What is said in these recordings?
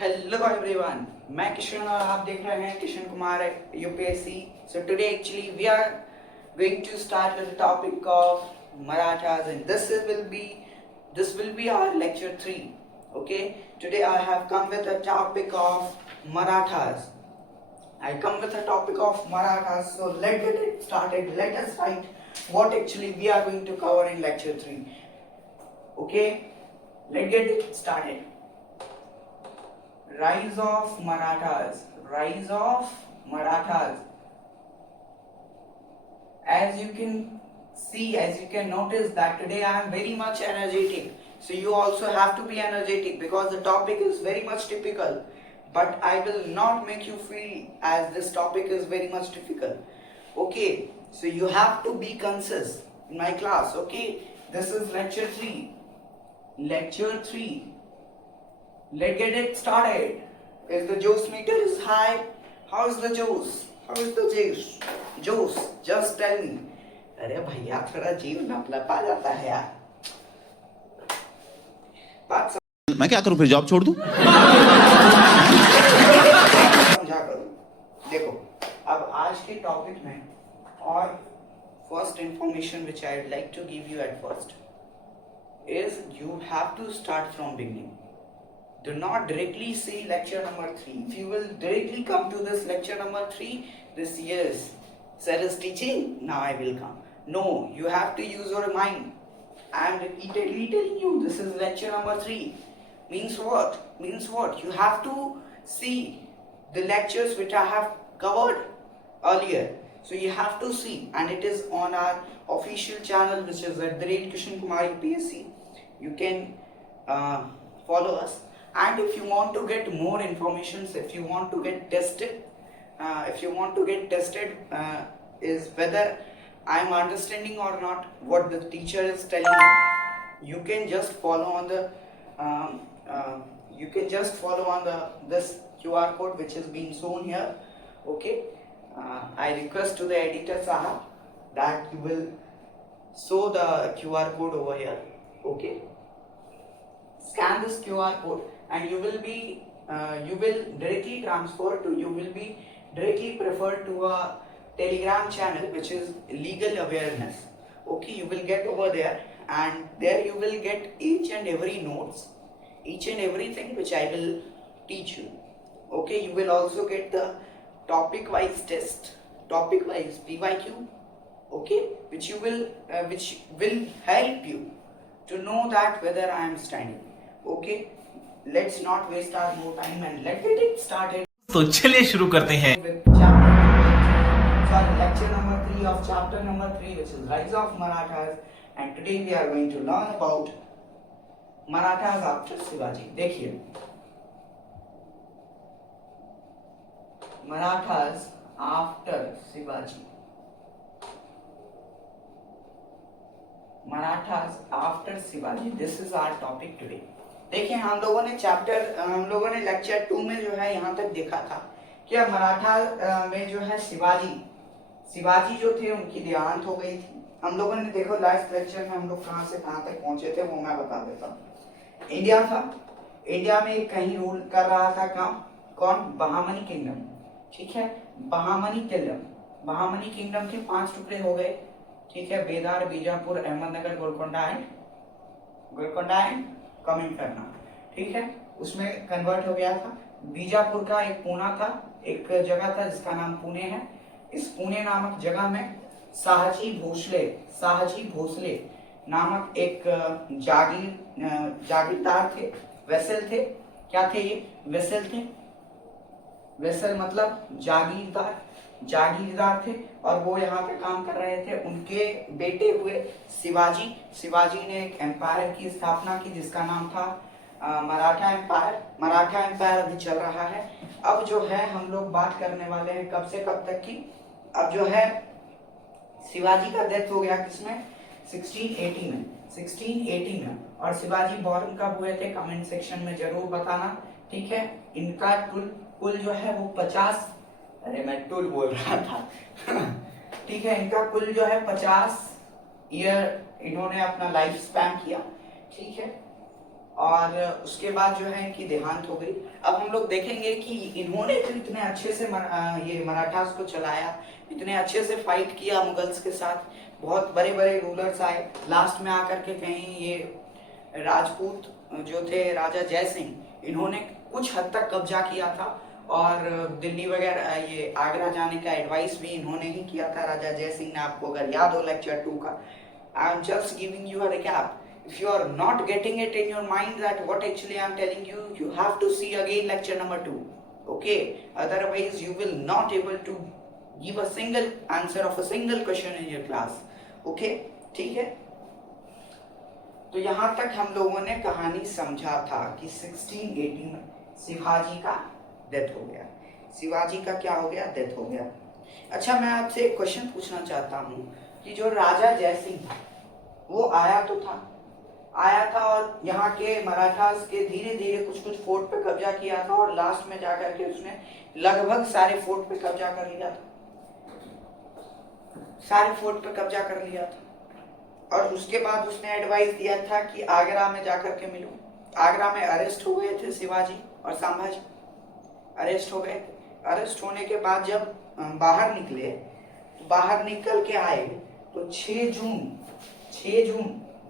Hello everyone, मैं किशन और आप देख रहे हैं Kishan Kumar UPSC. So today actually we are going to start with the topic of Marathas and this will be our lecture 3. Okay, today I have come with a topic of Marathas. I come with a topic of Marathas, so let's get it started. Let us write what actually we are going to cover in lecture 3. Okay, let's get it started. Rise of Marathas. Rise of Marathas. As you can see, as you can notice that today I am very much energetic. So you also have to be energetic because the topic is very much typical. But I will not make you feel as this topic is very much difficult. Okay, so you have to be conscious in my class. Okay, this is lecture 3. Lecture 3. Let's get it started. Is the Joes meter is high? How is the Joes? How is the Joes? Just tell me. अरे भैया थोड़ा जीव लपलपा जाता है यार। बात मैं क्या करूं, फिर जॉब छोड़ दूं? समझा करो। देखो, अब आज के टॉपिक में और first information which I would like to give you at first is you have to start from beginning. Do not directly see lecture number 3. If you will directly come to this lecture number 3, this year's sir is teaching, now I will come. No, you have to use your mind. I am repeatedly telling you this is lecture number 3. Means what? Means what? You have to see the lectures which I have covered earlier. So you have to see, and it is on our official channel which is at the rate Kishan Kumar UPSC. You can follow us, and if you want to get more information, if you want to get tested, is whether I am understanding or not what the teacher is telling you, you can just follow on the this QR code which is being shown here. Okay, I request to the editor Sahab that you will show the QR code over here. Okay, scan this QR code and you will be directly preferred to a Telegram channel which is legal awareness. Okay, you will get over there, and there you will get each and every notes, each and everything which I will teach you. Okay, you will also get the topic wise test, topic wise PYQ. Okay, which will help you to know that whether I am standing. Okay, let's not waste our more time and let's get it started. तो चलिए शुरू करते हैं With lecture number 3 of chapter number 3, which is Rise of Marathas, and today we are going to learn about Marathas after Shivaji. देखिए, Marathas after Shivaji. Marathas after Shivaji. This is our topic today. देखिए, हम लोगों ने lecture 2 में जो है यहाँ तक देखा था कि मराठा में जो है शिवाजी जो थे उनकी देहांत हो गई थी। हम लोगों ने देखो लास्ट लेक्चर में हम लोग कहाँ से कहाँ तक पहुंचे थे वो मैं बता देता हूँ। इंडिया था, इंडिया में कहीं रूल कर रहा था कौन? बहामनी किंगडम। ठीक है, बहामनी किंगडम के 5 टुकड़े हो गए। ठीक है, बेदार, बीजापुर, अहमदनगर, गोलकोंडा एंड कमिंग करना। ठीक है, उसमें कन्वर्ट हो गया था। बीजापुर का एक पूना था, एक जगह था जिसका नाम पुणे है। इस पुणे नामक जगह में साहजी भोसले नामक एक जागीरदार थे, वेसल थे। क्या थे ये? वेसल थे। वेसल मतलब जागीरदार थे, और वो यहाँ पे काम कर रहे थे। उनके बेटे हुए शिवाजी ने एक एम्पायर की स्थापना की जिसका नाम था मराठा एम्पायर अभी चल रहा है। अब जो है हम लोग बात करने वाले हैं कब से कब तक की। अब जो है शिवाजी का डेथ हो गया किसमें? 1680 में। और शिवाजी बॉर्न कब हुए थे कमेंट सेक्शन में जरूर बताना। ठीक है, इनका कुल जो है वो 50, अरे मैं टूल बोल रहा था ठीक है, इनका कुल जो है 50 ईयर इन्होंने अपना लाइफ स्पैन किया। ठीक है, और उसके बाद जो है इनकी देहांत हो गई। अब हम लोग देखेंगे कि इन्होंने तो इतने अच्छे से ये मराठास को चलाया, इतने अच्छे से फाइट किया मुगल्स के साथ, बहुत बड़े बड़े रूलर्स आए, लास्ट में आकर के कहीं ये राजपूत जो थे राजा जय सिंह, इन्होंने कुछ हद तक कब्जा किया था और दिल्ली वगैरह ये आगरा जाने का एडवाइस भी इन्होंने ही किया था राजा जय सिंह ने, आपको अगर याद हो लेक्चर 2 का। I am just giving you a recap. If you are not getting it in your mind that what actually I am telling you, you have to see again lecture number 2. Okay, otherwise you will not able to give a single answer of a single question in your class. Okay, ठीक है। तो यहाँ तक हम लोगों ने कहानी समझा था कि 1680 में शिवाजी का डेथ हो गया। शिवाजी का क्या हो गया? डेथ हो गया। अच्छा, मैं आपसे एक क्वेश्चन पूछना चाहता हूँ कि जो राजा जयसिंह था वो आया था और यहाँ के मराठास के धीरे धीरे कुछ कुछ फोर्ट पे कब्जा किया था और लास्ट में जाकर के उसने लगभग सारे फोर्ट पे कब्जा कर लिया था, और उसके बाद उसने एडवाइस दिया था कि आगरा में जाकर के मिलो। आगरा में अरेस्ट हो गए थे शिवाजी और संभाजी, अरेस्ट हो गए। अरेस्ट होने के बाद जब बाहर निकले, तो बाहर निकल के आए तो 6 जून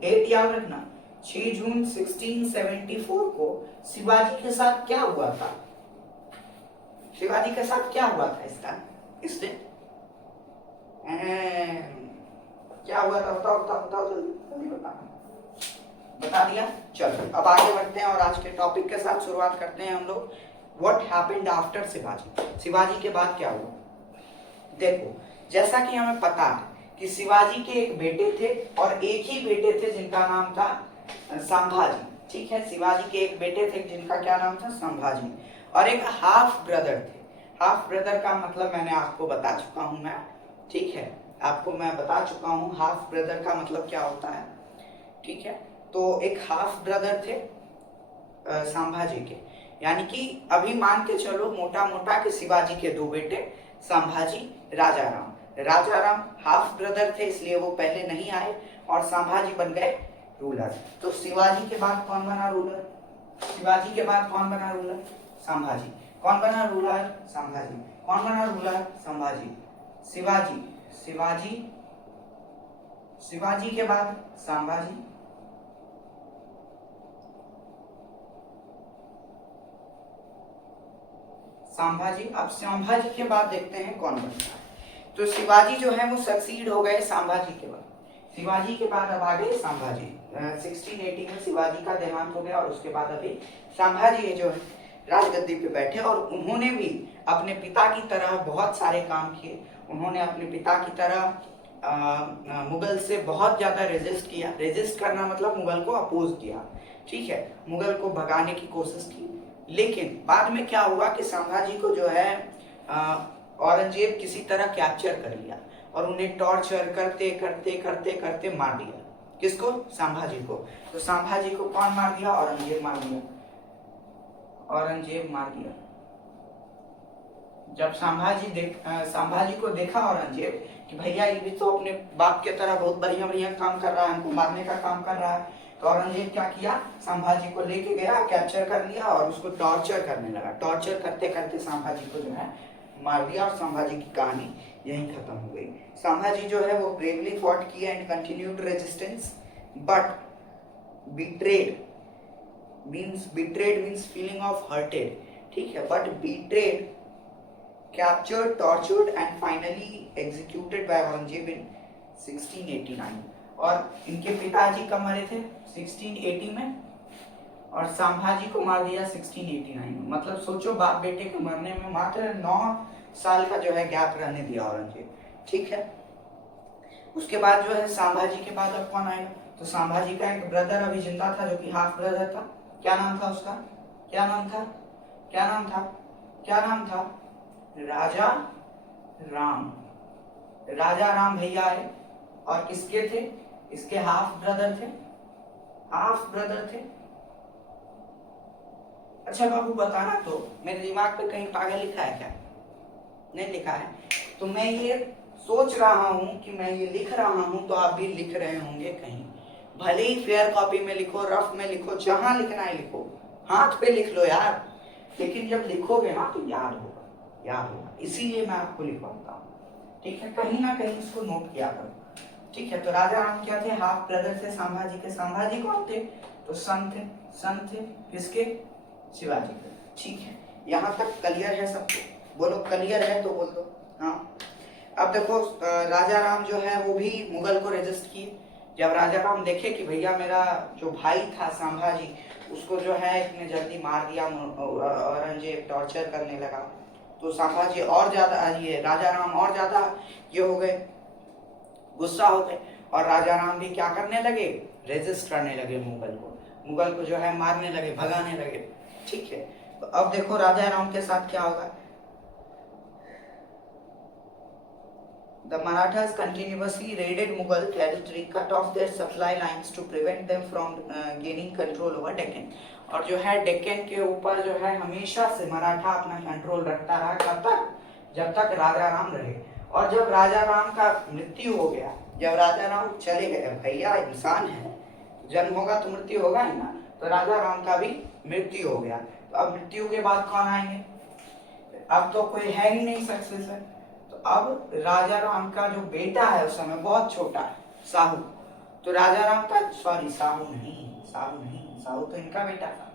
डेट याद रखना, 6 जून 1674 को शिवाजी के साथ क्या हुआ था? शिवाजी के साथ क्या हुआ था इस दिन? क्या हुआ था? बताओ जल्दी बता दिया। चलो अब आगे बढ़ते हैं और आज के टॉपिक के साथ शुरुआत करते हैं हम लोग। व्हाट हैपेंड आफ्टर शिवाजी के बाद क्या हुआ? देखो, जैसा कि हमें पता है कि शिवाजी के एक बेटे थे और एक ही बेटे थे जिनका नाम था संभाजी। ठीक है, शिवाजी के एक बेटे थे जिनका क्या नाम था? संभाजी, और एक हाफ ब्रदर थे। हाफ ब्रदर का मतलब मैंने आपको बता चुका हूं मैं, ठीक है, आपको मैं बता चुका हूं हाफ ब्रदर का मतलब क्या होता है। ठीक है, तो एक हाफ ब्रदर थे संभाजी के, यानी कि अभी मान के चलो मोटा कि शिवाजी के 2 बेटे संभाजी, राजाराम हाफ ब्रदर थे, इसलिए वो पहले नहीं आए और संभाजी बन गए रूलर। तो शिवाजी के बाद कौन बना रूलर? संभाजी। कौन बना रूलर? संभाजी। कौन बना रूलर? संभाजी। शिवाजी के बाद संभाजी। अब संभाजी के बाद देखते हैं कौन बनता है। तो शिवाजी जो है वो सक्सीड हो गए संभाजी के बाद। शिवाजी के बाद अब आ गए संभाजी। 1680 में शिवाजी का देहांत हो गया और उसके बाद अभी संभाजी जो है राजगद्दी पे बैठे, और उन्होंने भी अपने पिता की तरह बहुत सारे काम किए। उन्होंने अपने पिता की तरह मुगल से बहुत ज्यादा रेजिस्ट किया। रेजिस्ट करना मतलब मुगल को अपोज किया, ठीक है, मुगल को भगाने की कोशिश की। लेकिन बाद में क्या हुआ कि संभाजी को जो है औरंगजेब किसी तरह कैप्चर कर लिया और उन्हें टॉर्चर करते मार दिया। किसको? संभाजी को। तो संभाजी को कौन मार दिया? औरंगजेब मार दिया। जब संभाजी को देखा औरंगजेब कि भैया ये भी तो अपने बाप के तरह बहुत बढ़िया काम कर रहा है, हमको मारने का काम कर रहा है, तो औरंगजेब क्या किया? संभाजी को लेके गया, कैप्चर कर लिया और उसको टॉर्चर करने लगा। टॉर्चर करते संभाजी को जो है मार दिया और संभाजी की कहानी यहीं खत्म हो गई। संभाजी जो है वो ब्रेवली फॉट किया and continued resistance, but betrayed means feeling of hurted, ठीक है, but betrayed, captured, tortured and finally executed by Aurangzeb in 1689। और इनके पिताजी कब मरे थे? 1680 में, और संभाजी को मार दिया 1689 में। मतलब सोचो, बाप बेटे के मरने में मात्र 9 साल का जो है गैप रहने दिया औरंगजेब, ठीक है। उसके बाद जो है संभाजी के बाद अब कौन आएगा? तो संभाजी का एक ब्रदर अभी जिंदा था जो कि हाफ ब्रदर था। क्या नाम था उसका? राजा राम भैया आए, और किसके थे? इसके हाफ ब्रदर थे। अच्छा बाबू बताना, तो मेरे दिमाग पे कहीं पागल लिखा है क्या? नहीं लिखा है। तो मैं ये सोच रहा हूं कि मैं ये लिख रहा हूं तो आप भी लिख रहे होंगे कहीं। भले ही फेयर कॉपी में लिखो, रफ में लिखो, जहां लिखना है लिखो, हाथ पे लिख लो यार, लेकिन जब लिखोगे ना तो याद होगा, याद होगा। इसीलिए मैं आपको लिखवाता हूँ, ठीक है। कहीं ना कहीं इसको नोट किया करो, ठीक है। तो राजा राम क्या थे? हाफ ब्रदर थे संभाजी के। संभाजी कौन थे? तो सन थे। सन थे किसके? शिवाजी के, ठीक है। यहाँ तक क्लियर है सबको? बोलो क्लियर है तो बोल दो हाँ। अब देखो राजा राम जो है वो भी मुगल को रेजिस्ट किए। जब राजा राम देखे कि भैया मेरा जो भाई था संभाजी, उसको जो है इतने जल्दी मार दिया औरंगजेब, टॉर्चर करने लगा, तो संभाजी और ज्यादा, ये राजा राम और ज्यादा ये हो गए, गुस्सा हो गए, और राजा राम भी क्या करने लगे? रेजिस्ट करने लगे मुगल को जो है मारने लगे, भगाने लगे, ठीक है। तो अब देखो राजा राम के साथ क्या होगा। The Marathas continuously raided Mughal territory, cut off their supply lines to prevent them from gaining control over Deccan. और जो है डेक्कन के ऊपर जो है हमेशा से मराठा अपना कंट्रोल रखता रहा। कब तक? जब तक राजा राम रहे। और जब राजा राम का मृत्यु हो गया, जब राजा राम चले गए, भैया इंसान है, जन्म होगा तो मृत्यु होगा ही ना, तो राजा राम का भी मृत्यु हो गया। तो अब मृत्यु के बाद कौन आएंगे? अब तो कोई है ही नहीं सक्सेसर। तो अब राजा राम का जो बेटा है उस समय बहुत छोटा है, साहू। तो राजा राम का, सॉरी साहू नहीं, साहू तो इनका बेटा था,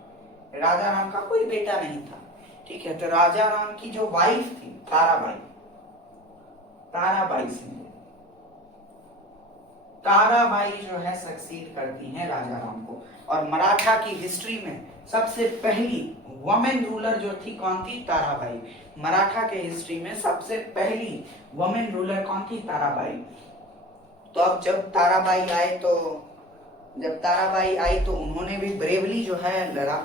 राजा राम का कोई बेटा नहीं था, ठीक है। तो राजा राम की जो वाइफ थी ताराबाई सिंह, ताराबाई जो है सक्सीड करती हैं राजा राम को। और मराठा की हिस्ट्री में सबसे पहली वुमेन रूलर जो थी कौन थी? ताराबाई। मराठा के हिस्ट्री में सबसे पहली वुमेन रूलर कौन थी? ताराबाई। तो अब जब ताराबाई आई तो उन्होंने भी ब्रेवली जो है लड़ा,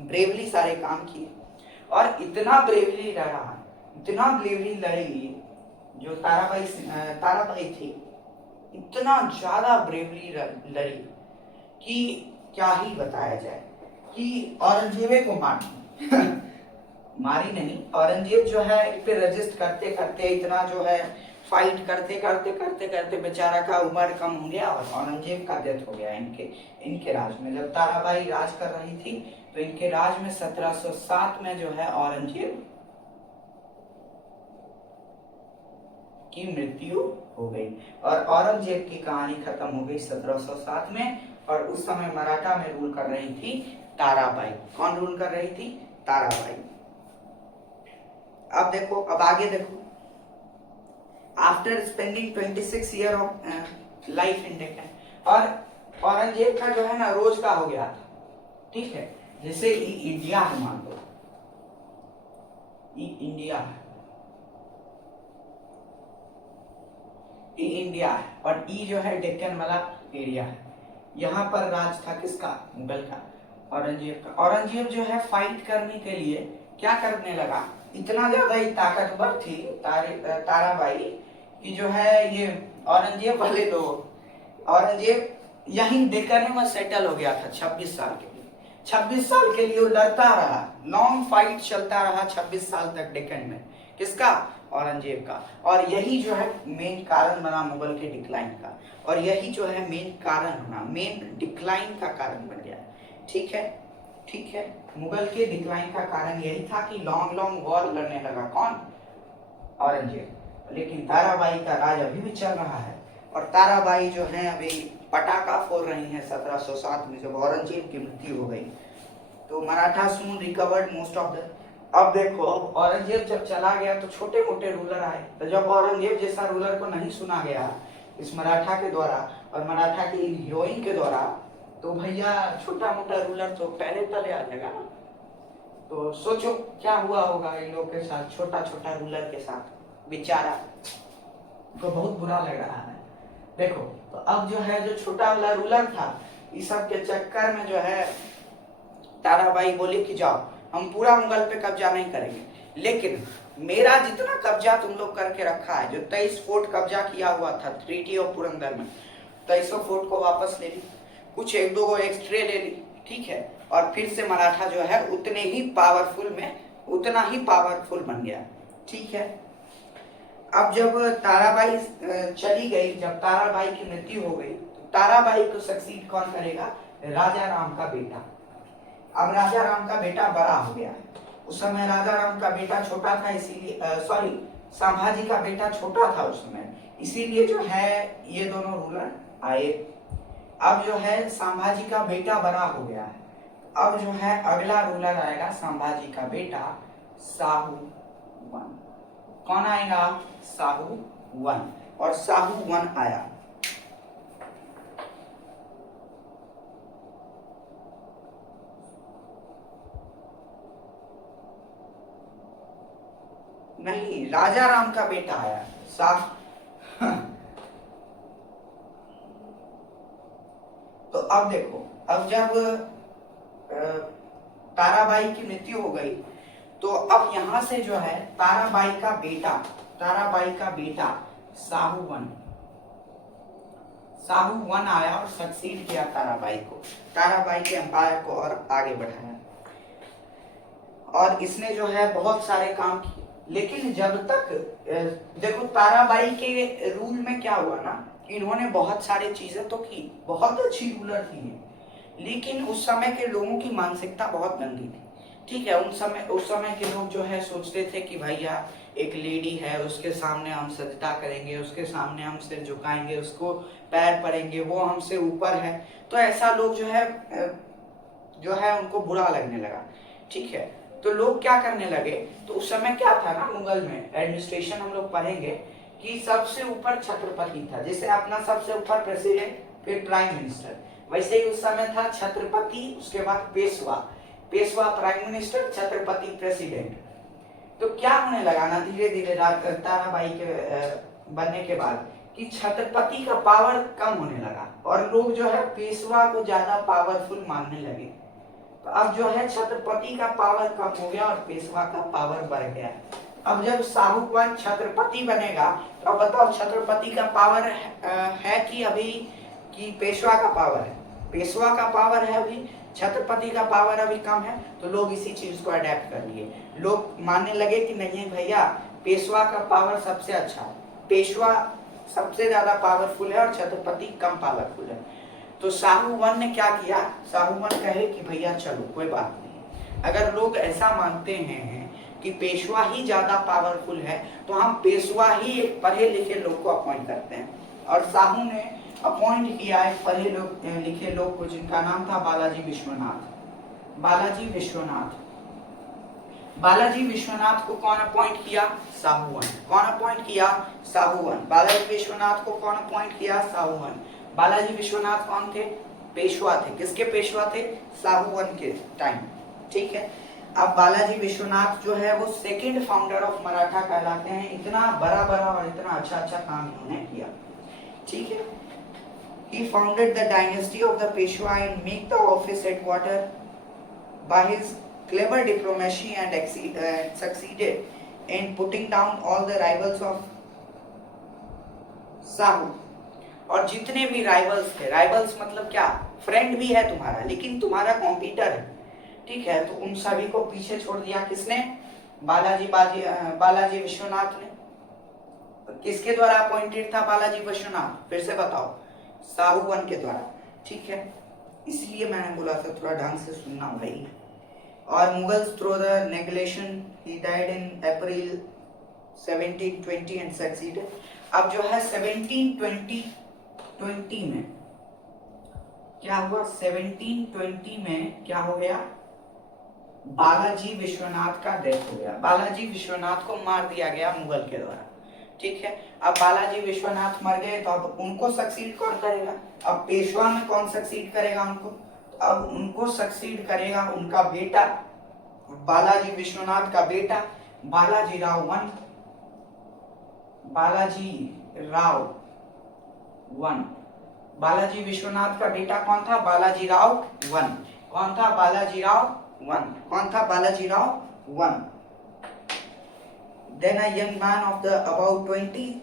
ब्रेवली सारे काम किए, और इतना ब्रेवली लड़ी जो ताराबाई थी, इतना ज्यादा ब्रेवली लड़ी कि क्या ही बताया जाए, कि औरंगजेब को मारी नहीं, औरंगजेब जो है इस पे रजिस्ट करते करते, इतना जो है फाइट करते करते बेचारा का उम्र कम हो गया, और औरंगजेब का डेथ हो गया इनके राज में। जब ताराबाई राज कर रही थी तो इनके राज में 1707 में जो है औरंगजेब की मृत्यु हो गई, और औरंगजेब की कहानी खत्म हो गई 1707 में। और उस समय मराठा में रूल कर रही थी ताराबाई। कौन रूल कर रही थी? ताराबाई। अब देखो, अब आगे देखो। After spending 26 year of life in Deccan, और औरंगजेब का जो है ना रोज का हो गया था, ठीक है। जैसे इंडिया है, मान लो इंडिया है, इंडिया है, और ई जो है डेक्कन वाला एरिया है। यहाँ पर राज था किसका? मुगल का, औरंगजेब का। औरंगजेब जो है फाइट करने के लिए क्या करने लगा, इतना ज्यादा ही ताकतवर थी ताराबाई कि जो है ये औरंगजेब वाले लोग, औरंगजेब यहीं डेक्कन में सेटल हो गया था 26 साल के लिए। 26 साल के लिए वो लड़ता रहा, लॉन्ग फाइट चलता रहा 26 साल तक डेक्कन में। किसका? औरंगजेब का। और यही जो है मेन कारण बना मुगल के डिक्लाइन का, और यही जो है मेन कारण बना, मेन डिक्लाइन का कारण बन गया, ठीक है। मुगल के डिक्लाइन का कारण यही था कि लॉन्ग वॉर लड़ने लगा कौन? औरंगजेब। लेकिन ताराबाई का राज अभी भी चल रहा है, और ताराबाई जो है अभी पटाखा फोड़ रही हैं 1707 में, जब औरंगजेब की मृत्यु हो गई। तो मराठा सून रिकवर्ड मोस्ट ऑफ द। अब देखो, अब औरंगजेब जब चला गया तो छोटे मोटे रूलर आए, तो जब औरंगजेब जैसा रूलर को नहीं सुना गया इस मराठा के द्वारा और मराठा की हीरोइन के द्वारा, तो भैया छोटा मोटा रूलर तो पहले तले आ जाएगा ना। तो सोचो क्या हुआ होगा इन लोग के साथ, छोटा छोटा रूलर के साथ, बेचारा को बहुत बुरा लग रहा है। देखो, तो अब जो है जो छोटा वाला रूलर था, इस सब के चक्कर में जो है ताराबाई बोली कि जाओ, हम पूरा मुगल पे कब्जा नहीं करेंगे, लेकिन मेरा जितना कब्जा तुम लोग करके रखा है, जो 23 फोर्ट कब्जा किया हुआ था ट्रीटी ऑफ पुरंदर में, 23 फोर्ट को वापस ले ली, कुछ एक दो एक्स्ट्रे ले ली, ठीक है। और फिर से मराठा जो है उतना ही पावरफुल बन गया, ठीक है। अब जब ताराबाई चली गई, जब ताराबाई की मृत्यु हो गई, तो ताराबाई को सक्सीड कौन करेगा? राजा राम का बेटा। अब राजा राम का बेटा बड़ा हो गया है, उस समय राजा राम का बेटा छोटा था, इसीलिए सॉरी संभाजी का बेटा छोटा था उस समय, इसीलिए जो है ये दोनों रूलर आए। अब जो है संभाजी का बेटा बड़ा हो गया है, अब जो है अगला रूलर आएगा संभाजी का बेटा शाहू वन। कौन आएगा? शाहू वन। और शाहू वन आया। नहीं, राजा राम का बेटा आया शाह। तो अब देखो, अब जब ताराबाई की मृत्यु हो गई तो अब यहां से जो है ताराबाई का बेटा शाहू वन आया और सक्सीड किया ताराबाई को, ताराबाई के एम्पायर को और आगे बढ़ाया। और इसने जो है बहुत सारे काम किए, लेकिन जब तक देखो ताराबाई के रूल में क्या हुआ ना, इन्होंने बहुत सारी चीजें तो की, बहुत अच्छी रूलर थी, लेकिन उस समय के लोगों की मानसिकता बहुत गंदी थी। ठीक है, उस समय के लोग जो है सोचते थे कि भैया एक लेडी है, उसके सामने हम सजदा करेंगे, उसके सामने हम सिर झुकाएंगे, उसको पैर पड़ेंगे, वो हमसे ऊपर है। तो ऐसा लोग जो है उनको बुरा लगने लगा। ठीक है, तो लोग क्या करने लगे, तो उस समय क्या था ना, मुगल में एडमिनिस्ट्रेशन हम लोग पढ़ेंगे कि सबसे ऊपर छत्रपति था, जैसे अपना सबसे ऊपर प्रेसिडेंट, फिर प्राइम मिनिस्टर, वैसे ही उस समय था छत्रपति, उसके बाद Peshwa prime minister, Chhatrapati president. तो क्या होने लगा ना धीरे धीरे ताराबाई के बनने के बाद कि छत्रपति का पावर कम होने लगा और लोग जो है पेशवा को ज्यादा पावरफुल मानने लगे। तो अब जो है छत्रपति का पावर कम हो गया और पेशवा का पावर बढ़ गया। अब जब शाहू वन छत्रपति बनेगा तो अब बताओ छत्रपति का पावर है कि अभी कि पेशवा का पावर है? पेशवा का पावर है अभी, छत्रपति का पावर अभी कम है। तो लोग इसी चीज को अडेप्ट कर लिए, लोग मानने लगे कि नहीं भैया पेशवा का पावर सबसे अच्छा है, पेशवा सबसे ज्यादा पावरफुल है और छत्रपति कम पावरफुल है। तो शाहू वन ने क्या किया, शाहू वन कहे कि भैया चलो कोई बात नहीं, अगर लोग ऐसा मानते हैं कि पेशवा ही ज्यादा पावरफुल है तो हम पेशवा ही एक पढ़े लिखे लोग को अपॉइंट करते हैं। और शाहू ने अपॉइंट किया एक पढ़े लिखे लोग को, जिनका नाम था बालाजी विश्वनाथ को कौन अपॉइंट किया? शाहू वन। कौन अपॉइंट किया? शाहू वन। बालाजी विश्वनाथ को कौन अपॉइंट किया? शाहू वन। बालाजी विश्वनाथ कौन थे? पेशवा थे। किसके पेशवा थे? शाहू वन के टाइम। ठीक है, अब बालाजी विश्वनाथ जो है वो सेकंड फाउंडर ऑफ मराठा कहलाते हैं। इतना बड़ा और इतना अच्छा काम इन्होंने किया। ठीक है, he founded the dynasty of the Peshwa and make the office headquarter by his clever diplomacy and succeeded in putting down all the rivals of Shahu। और जितने भी राइवल्स थे, राइवल्स मतलब क्या, फ्रेंड भी है तुम्हारा लेकिन तुम्हारा कॉम्पिटिटर है, ठीक है, तो उन सभी को पीछे छोड़ दिया। किसने? बालाजी विश्वनाथ ने। किसके द्वारा अपॉइंटेड था बालाजी विश्वनाथ? फिर से बताओ, शाहू वन के द्वारा। ठीक है, इसलिए मैंने बोला था थोड़ा ढंग से सुनना भाई। और Mughals through the negligence he died in April 1720 and succeeded. अब जो है 1720 में क्या हुआ? 1720 में क्या हो गया? बालाजी विश्वनाथ का डेथ हो गया। बालाजी विश्वनाथ को मार दिया गया मुगल के द्वारा। ठीक है, अब बालाजी विश्वनाथ मर गए तो अब उनको सक्सीड कौन करेगा? अब पेशवा में कौन सक्सीड करेगा उनको? अब उनको सक्सीड करेगा उनका बेटा, बालाजी विश्वनाथ का बेटा बालाजी राव वन। बालाजी विश्वनाथ का बेटा कौन था? बालाजी राव वन। कौन था? बालाजी राव वन। कौन था? Balaji Rao one. Then a young man of the about 20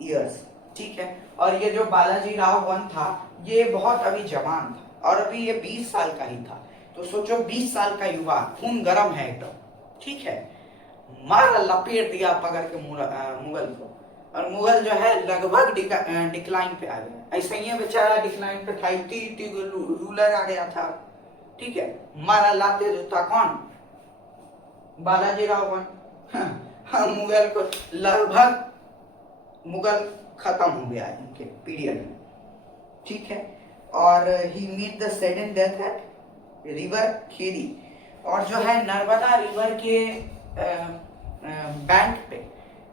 years। ठीक है, और ये जो बालाजी राव वन था ये बहुत अभी जवान था और अभी ये 20 साल का ही था। तो सोचो 20 साल का युवा, खून गरम है एकदम। ठीक है, मार लपेट दिया पकड़ के मुगल को। और मुगल जो है लगभग डिक्लाइन पे आ गया। ऐसे ही बेचारा डिक्लाइन पे था, इतनी रूलर आ गया था, ठीक है। मारा लाते जो था कौन, बालाजी राव वन। हाँ, मुगल को लगभग मुगल खत्म हो गया इनके पीरियड में, ठीक है। और he meet the sudden death at river Khiri. और जो है नर्मदा रिवर के बैंक पे,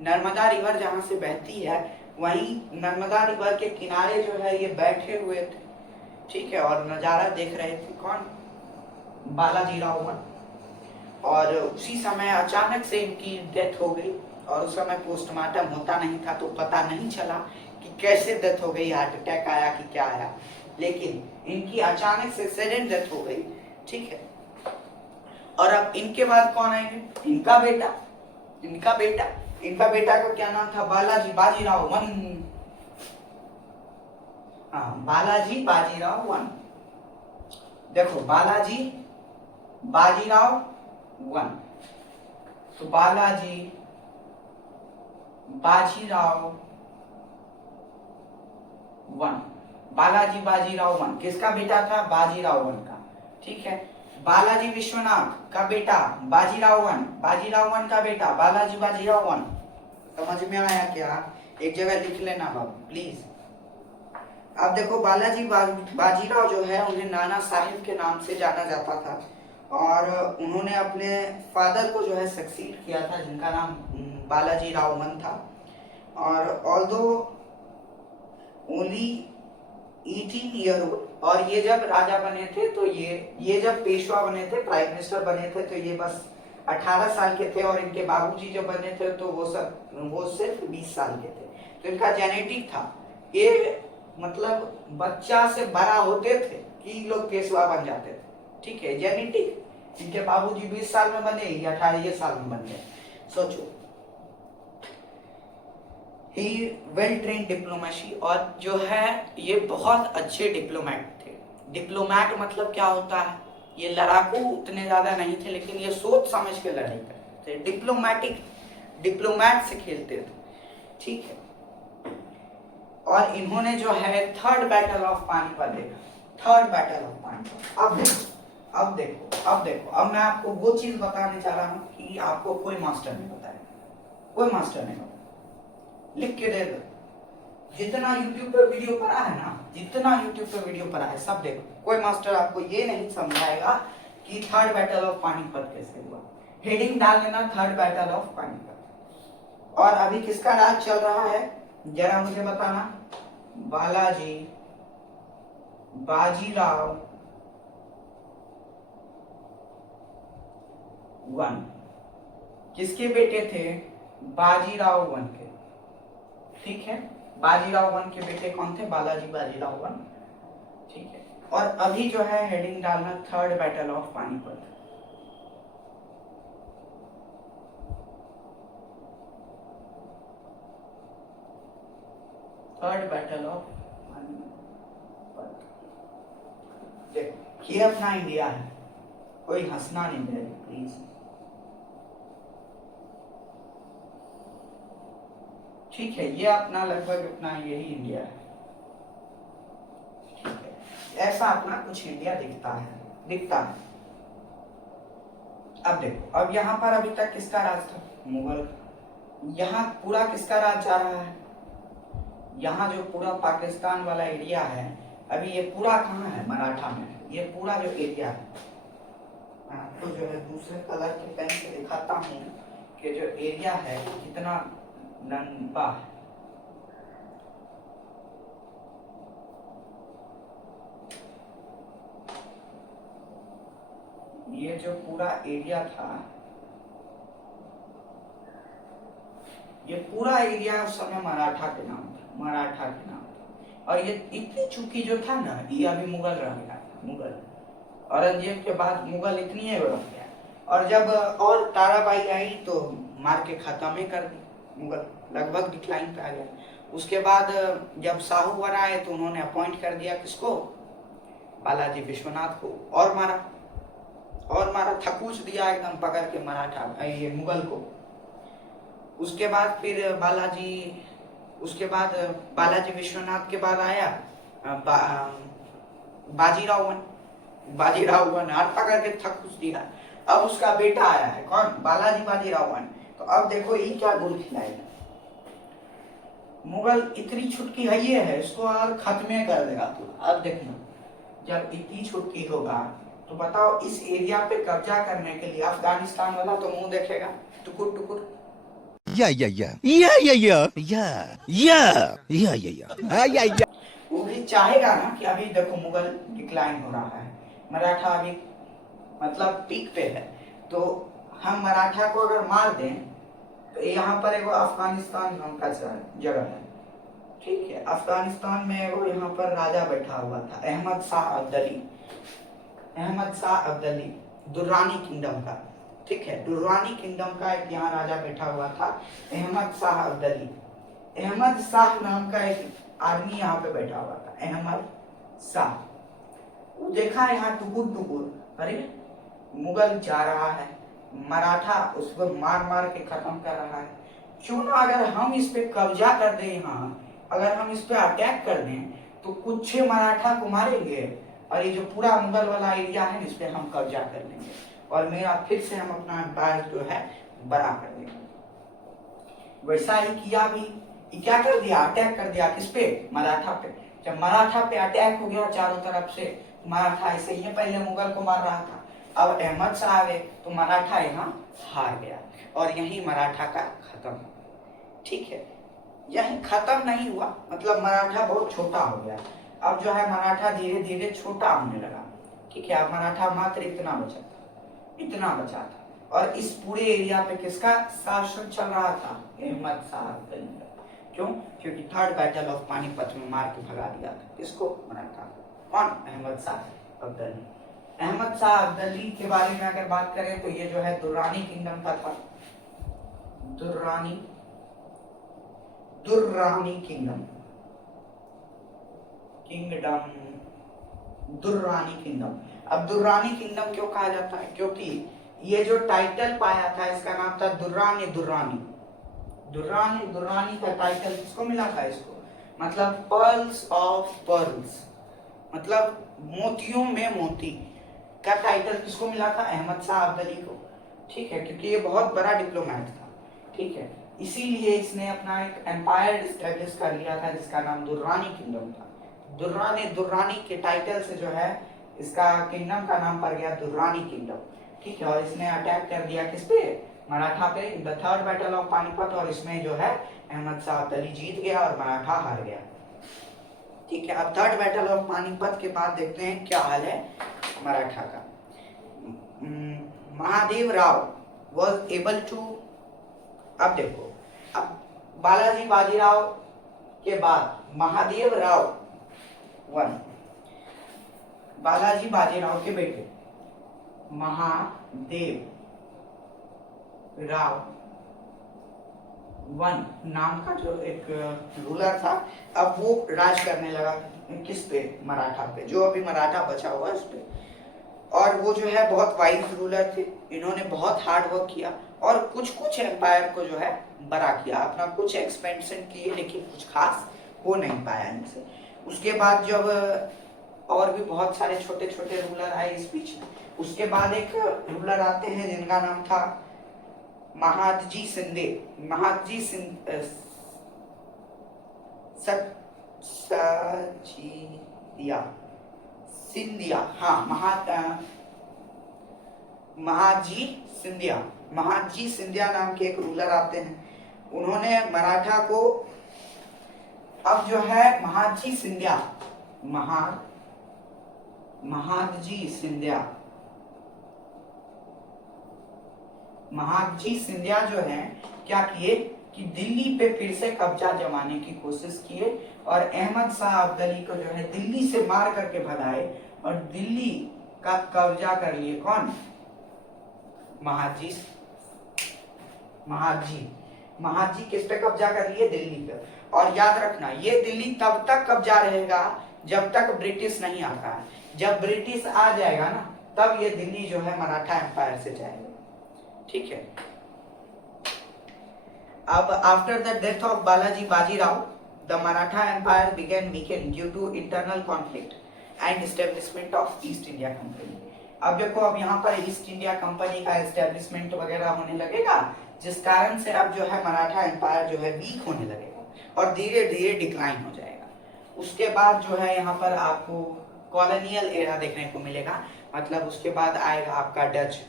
नर्मदा रिवर जहाँ से बहती है वहीं नर्मदा रिवर के किनारे जो है ये बैठे हुए थे, ठीक है। और नज़ारा देख रहे थे कौन, बालाजी राव वन। और उसी समय अचानक से इनकी डेथ हो गई, और उस समय पोस्टमार्टम होता नहीं था तो पता नहीं चला कि कैसे डेथ हो गई, हार्ट अटैक आया कि क्या आया, लेकिन इनकी अचानक से सडन डेथ हो गई, ठीक है। और अब इनके बाद कौन आएंगे, इनका बेटा, इनका बेटा का क्या नाम था, बालाजी बाजीराव वन। हाँ, बालाजी बाजीराव वन। देखो बालाजी बाजीराव वन, तो बालाजी बाजीराव वन, बालाजी बाजीराव वन किसका बेटा था, बाजीराव वन का, ठीक है। बालाजी विश्वनाथ का बेटा बाजीराव वन का बेटा बालाजी बाजीराव वन। समझ में आया क्या, एक जगह लिख लेना बाबू प्लीज। अब देखो बालाजी बाजीराव जो है उन्हें नाना साहिब के नाम से जाना जाता था, और उन्होंने अपने फादर को जो है सक्सीड किया था जिनका नाम बालाजी राव वन था। और ऑल्दो ओनली 18 ईयर ओल्ड, और ये जब राजा बने थे तो ये जब पेशवा बने थे, प्राइम मिनिस्टर बने थे, तो ये बस 18 साल के थे। और इनके बाबूजी जब बने थे तो वो सिर्फ 20 साल के थे। तो इनका जेनेटिक था, ये मतलब बच्चा से बड़ा होते थे कि लोग पेशवा बन जाते थे, ठीक है। जेनेटिक, इनके बाबूजी 20 साल में बने या 18 साल में बन गए, सोचो। ही वेल ट्रेन डिप्लोमेसी, और जो है ये बहुत अच्छे डिप्लोमेट थे। डिप्लोमेट मतलब क्या होता है, ये लड़ाकू उतने ज्यादा नहीं थे, लेकिन ये सोच समझ के लड़ाई करते थे, डिप्लोमेट से खेलते थे, ठीक है। और इन्होंने जो है थर्ड बैटल ऑफ पानीपत देखा, थर्ड बैटल ऑफ पानीपत। अब मैं आपको वो चीज बताने चाह रहा हूँ कि आपको कोई मास्टर नहीं बताएगा, कोई मास्टर नहीं बताएगा, लिख के दे दो। जितना यूट्यूब पे वीडियो पड़ा है ना, जितना यूट्यूब पे वीडियो पड़ा है सब देखो, कोई मास्टर आपको ये नहीं समझाएगा कि थर्ड बैटल ऑफ पानीपत कैसे हुआ। हेडिंग डाल लेना, थर्ड बैटल ऑफ पानीपत। और अभी किसका राज चल रहा है जरा मुझे बताना, बालाजी बाजीराव वन। किसके बेटे थे, बाजीराव वन के, ठीक है। बाजीराव वन के बेटे कौन थे, बालाजी बाजीराव वन, ठीक है। और अभी जो है हेडिंग डालना third battle of Panipat. Third battle of Panipat. देखो ये अपना इंडिया है, कोई हंसना नहीं है प्लीज, ठीक है। ये अपना लगभग अपना यही इंडिया है, ठीक है। ऐसा अपना कुछ इंडिया दिखता है। अब देखो, अब यहाँ पर अभी तक किसका राज था, मुगल। यहाँ पूरा किसका राज जा रहा है, यहाँ जो पूरा पाकिस्तान वाला एरिया है, अभी ये पूरा कहाँ है, मराठा में। ये पूरा जो एरिया है, तो जो है दूसरे कलर के पेन से दिखाता हूँ कि जो एरिया है कितना लंबा है। ये जो पूरा एरिया था, ये पूरा एरिया उस समय मराठा के नाम था। और ये इतनी चूकी जो था ना, ये अभी मुगल रह गया था, मुगल। औरंगजेब के बाद मुगल इतनी है रह गया, और जब और ताराबाई आई तो मार के खत्म ही कर दी, मुगल लगभग डिक्लाइन पे आ गया। उसके बाद जब साहूवर आए तो उन्होंने अपॉइंट कर दिया किसको, बालाजी विश्वनाथ को, और मारा थकूच दिया एकदम पकड़ के मराठा ये मुगल को। उसके बाद फिर बालाजी उसके बाद बालाजी विश्वनाथ के बाद आया बाजीराव वन। बाजीराव वन हाथ पकड़ के थक कुछ दिया। अब उसका बेटा आया है कौन, बालाजी बाजीराव वन। तो अब देखो ये क्या गुल खिलाएगा। मुगल इतनी छुटकी है ये है, इसको और खत्मे कर देगा पूरा। अब देखना जब इतनी छुटकी होगा तो बताओ इस एरिया पे कब्जा करने के लिए अफगानिस्तान वाला तो मुंह देखेगा टुकुर टुकुर। वो भी चाहेगा ना कि अभी देखो मुगल डिक्लाइन हो रहा है, मराठा अभी मतलब पीक पे है, तो हम मराठा को अगर मार दें तो यहाँ पर एक अफगानिस्तान नाम का जगह है, ठीक है। अफगानिस्तान में वो यहाँ पर राजा बैठा हुआ था अहमद शाह अब्दाली, अहमद शाह अब्दाली दुर्रानी किंगडम का, ठीक है। दुर्रानी किंगडम का एक यहाँ राजा बैठा हुआ था अहमद शाह अब्दाली। अहमद शाह नाम का एक आदमी यहाँ पे बैठा हुआ था अहमद शाह। वो देखा यहाँ टुकुर टुकुर, अरे मुगल जा रहा है, मराठा उसको मार मार के खत्म कर रहा है, क्यों ना अगर हम इस पे कब्जा कर दें, यहाँ अगर हम इस पे अटैक कर दें तो कुछ मराठा को मारेंगे और ये जो पूरा मुगल वाला एरिया है इस पे हम कब्जा कर लेंगे और मेरा फिर से हम अपना एम्पायर जो है बड़ा कर देंगे। वैसा ही किया भी, ये क्या कर दिया, अटैक कर दिया किस पे, मराठा पे। जब मराठा पे अटैक हो गया चारों तरफ से, मराठा ऐसे ही पहले मुगल को मार रहा था, अब अहमद शाह आ गए तो मराठा यहाँ हार गया और यही मराठा का खत्म, ठीक है। यही खत्म नहीं हुआ, मतलब मराठा बहुत छोटा हो गया। अब जो है मराठा धीरे धीरे छोटा होने लगा, ठीक है। अब मराठा मात्र इतना बचा था, इतना बचा था और इस पूरे एरिया पे किसका शासन चल रहा था, अहमद शाह अब्दाली का। क्यों, क्योंकि थर्ड बैटल ऑफ पानीपत में मार के भगा दिया था किसको, मराठा। कौन, अहमद शाह अब्दाली। अहमद शाह अब्दाली के बारे में अगर बात करें तो ये जो है दुर्रानी किंगडम का था, दुर्रानी किंगडम, दुर्रानी किंगडम। अब दुर्रानी किंगडम क्यों कहा जाता है, क्योंकि ये जो टाइटल पाया था इसका नाम था दुर्रानी का टाइटल किसको मिला था, इसको मतलब पर्ल्स ऑफ पर्ल्स, मतलब मोतियों में मोती का टाइटल किसको मिला था, अहमद शाह अब्दाली को, ठीक है। क्योंकि ये बहुत बड़ा डिप्लोमेट था, ठीक है, इसीलिए इसने अपना एक एम्पायर एस्टेब्लिश कर लिया था जिसका नाम दुर्रानी किंगडम था। दुर्रानी के टाइटल से जो है इसका किंगडम का नाम पड़ गया दुर्रानी किंगडम, ठीक है। और इसने अटैक कर दिया किस पे, मराठा पे, in the third battle of Panipat, और इसमें जो है अहमद शाह अब्दाली जीत गया और मराठा हार गया, ठीक है। अब थर्ड बैटल ऑफ पानीपत के बाद देखते हैं क्या हाल है मराठा का। Mahadev Rao was able to, अब देखो, अब बालाजी बाजीराव के बाद महादेव राव वन, बालाजी बाजीराव के बेटे महादेव राव वन नाम का जो एक रूलर था, अब वो राज करने लगा किस पे, मराठा पे, जो अभी मराठा बचा हुआ उस पे। और वो जो है बहुत वाइज रूलर थे, इन्होंने बहुत हार्ड वर्क किया और कुछ एम्पायर को जो है बड़ा किया, अपना कुछ एक्सपेंशन किए, लेकिन कुछ खास हो नहीं पाया इनसे। उसके बाद जब और भी बहुत सारे छोटे छोटे रूलर आए इस बीच में, उसके बाद एक रूलर आते हैं जिनका नाम था महादजी शिंदे, महादजी सिंधिया, हाँ, महादजी सिंधिया नाम के एक रूलर आते हैं। उन्होंने मराठा को, अब जो है महादजी सिंधिया जो है क्या किए कि दिल्ली पे फिर से कब्जा जमाने की कोशिश किए और अहमद शाह अब्दाली को जो है दिल्ली से मार करके भगाए और दिल्ली का कब्जा कर लिए। कौन, महादजी किस पे कब्जा कर लिए, दिल्ली पे। और याद रखना ये दिल्ली तब तक कब्जा रहेगा जब तक ब्रिटिश नहीं आता है, जब ब्रिटिश आ जाएगा ना तब ये दिल्ली जो है मराठा एम्पायर से जाएगा, ठीक है। अब after the death of Balaji Bajirao the Maratha empire began weakened due to internal conflict and establishment of East India Company. अब देखो, अब यहाँ पर ईस्ट इंडिया कंपनी का एस्टेब्लिशमेंट वगैरह होने लगेगा, जिस कारण से अब जो है मराठा एम्पायर जो है वीक होने लगेगा और धीरे धीरे डिक्लाइन हो जाएगा। उसके बाद जो है यहाँ पर आपको कॉलोनियल एरा देखने को मिलेगा, मतलब उसके बाद आएगा आपका डच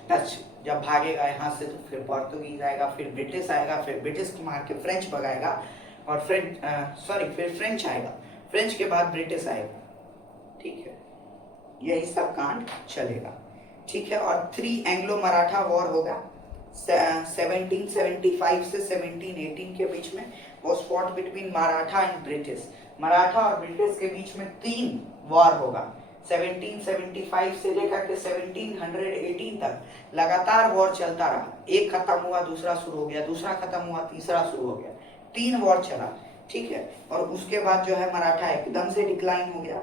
जब भागेगा यहाँ से, तो फिर पोर्तुगीज आएगा, फिर ब्रिटिश आएगा, फिर ब्रिटिश को मार के फ्रेंच भगाएगा, और फिर फ्रेंच आएगा, फ्रेंच के बाद ब्रिटिश आएगा। ठीक है, यही सब कांड चलेगा। ठीक है, और 3 एंग्लो मराठा वॉर होगा 1775 से 1718 के बीच में, was fought between Maratha and British. Maratha और ब्रिटिश के बीच में 3 वॉर होगा। 1775 से लेकर के 1718 तक लगातार वॉर चलता रहा। एक खत्म हुआ, दूसरा शुरू हो गया, दूसरा खत्म हुआ, तीसरा शुरू हो गया, 3 वॉर चला। ठीक है, और उसके बाद जो है मराठा एकदम से डिक्लाइन हो गया।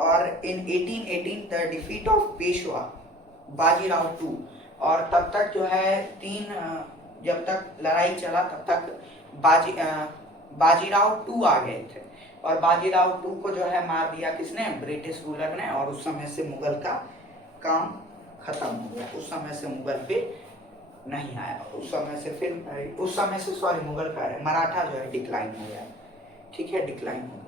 और in 1818 the defeat of Peshwa Bajirao two, और तब तक जो है जब तक लड़ाई चला तब तक बाजीराव 2 आ गए थे, और बाजीराव 2 को जो है मार दिया किसने? ब्रिटिश रूलर ने। और उस समय से मुगल का काम खत्म हो गया। उस समय से मुगल फिर नहीं आया। उस समय से मुगल का मराठा जो है डिक्लाइन हो गया। ठीक है, डिक्लाइन हो गया।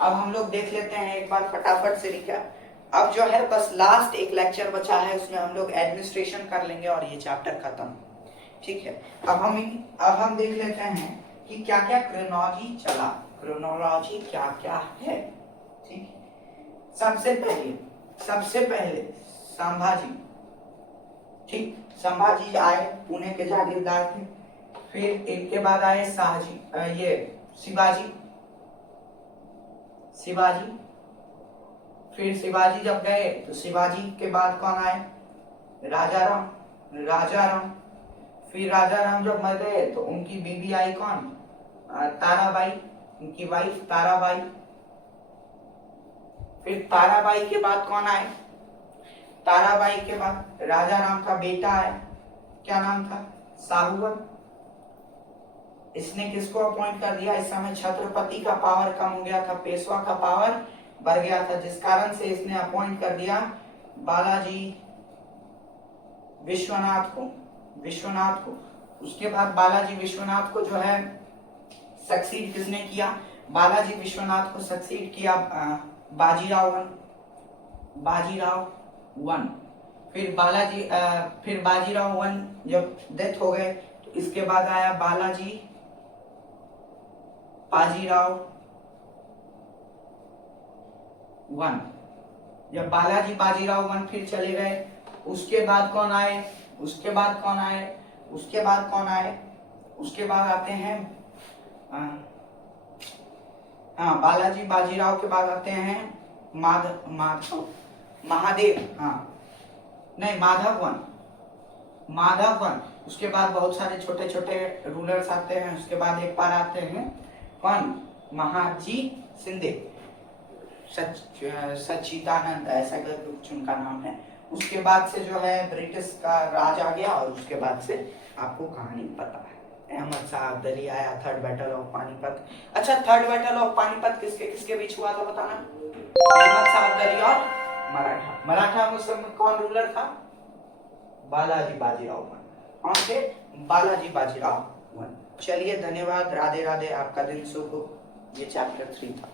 अब हम लोग देख लेते हैं एक बार फटाफट से रिकैप। अब जो है बस लास्ट एक लेक्चर बचा है, उसमें हम लोग एडमिनिस्ट्रेशन कर लेंगे और ये चैप्टर खत्म। ठीक है, अब हम देख लेते हैं कि क्या क्या क्रोनोलॉजी चला, क्रोनोलॉजी क्या क्या है। ठीक, सबसे पहले संभाजी। ठीक, संभाजी आए, पुणे के जागीरदार थे। फिर एक के बाद आए शिवाजी। फिर शिवाजी जब गए तो शिवाजी के बाद कौन आए? राजाराम। फिर राजाराम जब मर गए तो उनकी बीवी आई कौन? ताराबाई, उनकी वाइफ ताराबाई। फिर ताराबाई के बाद कौन आए? ताराबाई के बाद राजाराम का बेटा आया, क्या नाम था? साहुवन। इसने किसको अपॉइंट कर दिया? इस समय छत्रपति का पावर कम हो गया था, पेशवा का पावर बढ़ गया था, जिस कारण से इसने अपॉइंट कर दिया बालाजी विश्वनाथ को। उसके बाद बालाजी विश्वनाथ को जो है सक्सीड किसने किया? बालाजी विश्वनाथ को सक्सीड किया बाजीराव वन। फिर बाजीराव वन जब डेथ हो गए तो इसके बाद आया बाजीराव वन। जब बालाजी बाजीराव वन फिर चले गए, उसके बाद कौन आए? उसके बाद आते हैं बालाजी बाजीराव के बाद आते हैं माधव वन। उसके बाद बहुत सारे छोटे छोटे रूलर्स आते हैं। उसके बाद एक बार आते हैं कौन? महाजी शिंदे, सच्चिदानंद, ऐसा कुछ उनका नाम है। उसके बाद से जो है ब्रिटिश का राज आ गया, और उसके बाद से आपको कहानी पता है। अहमद शाह अब्दाली आया, थर्ड बैटल ऑफ पानीपत। अच्छा, थर्ड बैटल ऑफ पानीपत किसके बीच हुआ था बताना? अहमद शाह अब्दाली और मराठा में उस समय कौन रूलर था? बालाजी बाजीराव वन। कौन थे? बालाजी बाजीराव वन। चलिए, धन्यवाद, राधे राधे, आपका दिन शुभ हो। ये चैप्टर 3 था।